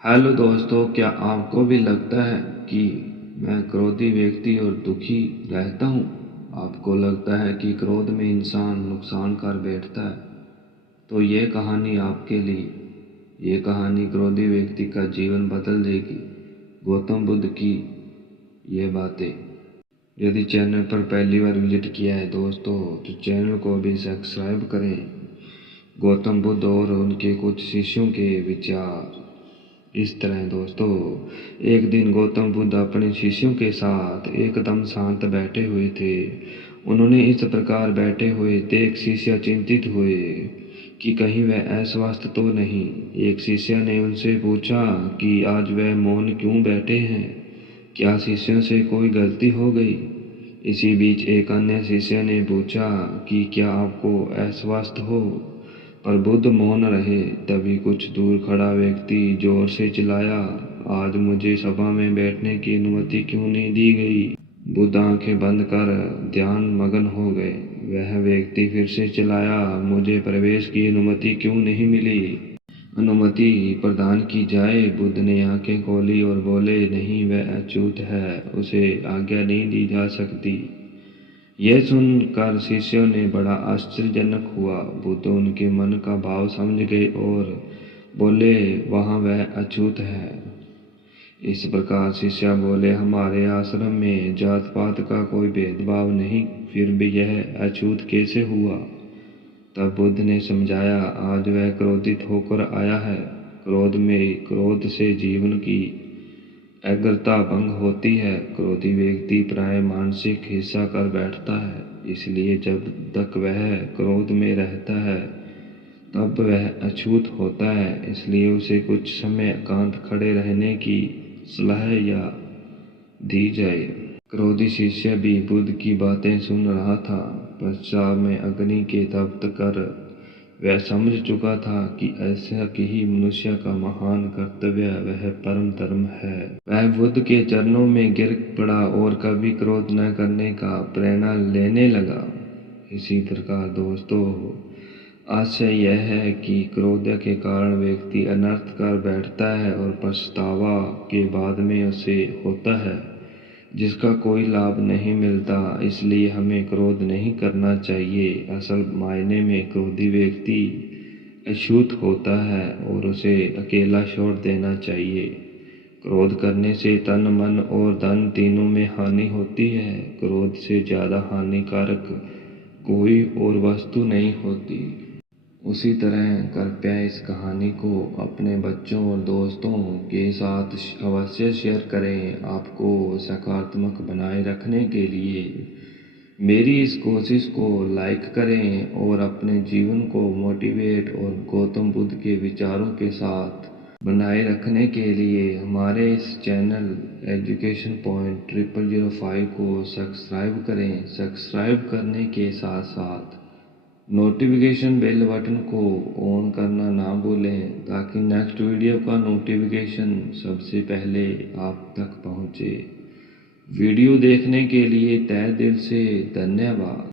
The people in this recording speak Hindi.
हेलो दोस्तों, क्या आपको भी लगता है कि मैं क्रोधी व्यक्ति और दुखी रहता हूँ? आपको लगता है कि क्रोध में इंसान नुकसान कर बैठता है? तो ये कहानी आपके लिए। ये कहानी क्रोधी व्यक्ति का जीवन बदल देगी। गौतम बुद्ध की ये बातें। यदि चैनल पर पहली बार विजिट किया है दोस्तों, तो चैनल को भी सब्सक्राइब करें। गौतम बुद्ध और उनके कुछ शिष्यों के विचार इस तरह दोस्तों। एक दिन गौतम बुद्ध अपने शिष्यों के साथ एकदम शांत बैठे हुए थे। उन्होंने इस प्रकार बैठे हुए देख शिष्य चिंतित हुए कि कहीं वह अस्वस्थ तो नहीं। एक शिष्य ने उनसे पूछा कि आज वह मौन क्यों बैठे हैं? क्या शिष्यों से कोई गलती हो गई? इसी बीच एक अन्य शिष्य ने पूछा कि क्या आपको अस्वस्थ हो? पर बुद्ध मौन रहे। तभी कुछ दूर खड़ा व्यक्ति जोर से चिल्लाया, आज मुझे सभा में बैठने की अनुमति क्यों नहीं दी गई? बुद्ध आंखें बंद कर ध्यान मग्न हो गए। वह व्यक्ति फिर से चिल्लाया, मुझे प्रवेश की अनुमति क्यों नहीं मिली? अनुमति प्रदान की जाए। बुद्ध ने आंखें खोली और बोले, नहीं, वह अछूत है, उसे आज्ञा नहीं दी जा सकती। यह सुनकर शिष्यों ने बड़ा आश्चर्यजनक हुआ। बुद्ध उनके मन का भाव समझ गए और बोले, वहाँ वह अछूत है। इस प्रकार शिष्य बोले, हमारे आश्रम में जात पात का कोई भेदभाव नहीं, फिर भी यह अछूत कैसे हुआ? तब बुद्ध ने समझाया, आज वह क्रोधित होकर आया है। क्रोध से जीवन की एकाग्रता भंग होती है। क्रोधी व्यक्ति प्राय मानसिक हिंसा कर बैठता है। इसलिए जब तक वह क्रोध में रहता है तब वह अछूत होता है। इसलिए उसे कुछ समय एकांत खड़े रहने की सलाह या दी जाए। क्रोधी शिष्य भी बुद्ध की बातें सुन रहा था। पश्चात में अग्नि के तप्त कर वह समझ चुका था कि ऐसा ही मनुष्य का महान कर्तव्य वह परम धर्म है। वह बुद्ध के चरणों में गिर पड़ा और कभी क्रोध न करने का प्रेरणा लेने लगा। इसी प्रकार दोस्तों, आशय यह है कि क्रोध के कारण व्यक्ति अनर्थ कर बैठता है और पछतावा के बाद में उसे होता है, जिसका कोई लाभ नहीं मिलता। इसलिए हमें क्रोध नहीं करना चाहिए। असल मायने में क्रोधी व्यक्ति अछूत होता है और उसे अकेला छोड़ देना चाहिए। क्रोध करने से तन, मन और धन तीनों में हानि होती है। क्रोध से ज़्यादा हानिकारक कोई और वस्तु नहीं होती। उसी तरह कृपया इस कहानी को अपने बच्चों और दोस्तों के साथ अवश्य शेयर करें। आपको सकारात्मक बनाए रखने के लिए मेरी इस कोशिश को लाइक करें और अपने जीवन को मोटिवेट और गौतम बुद्ध के विचारों के साथ बनाए रखने के लिए हमारे इस चैनल एजुकेशन पॉइंट 0005 को सब्सक्राइब करें। सब्सक्राइब करने के साथ साथ नोटिफिकेशन बेल बटन को ऑन करना ना भूलें, ताकि नेक्स्ट वीडियो का नोटिफिकेशन सबसे पहले आप तक पहुंचे। वीडियो देखने के लिए तहे दिल से धन्यवाद।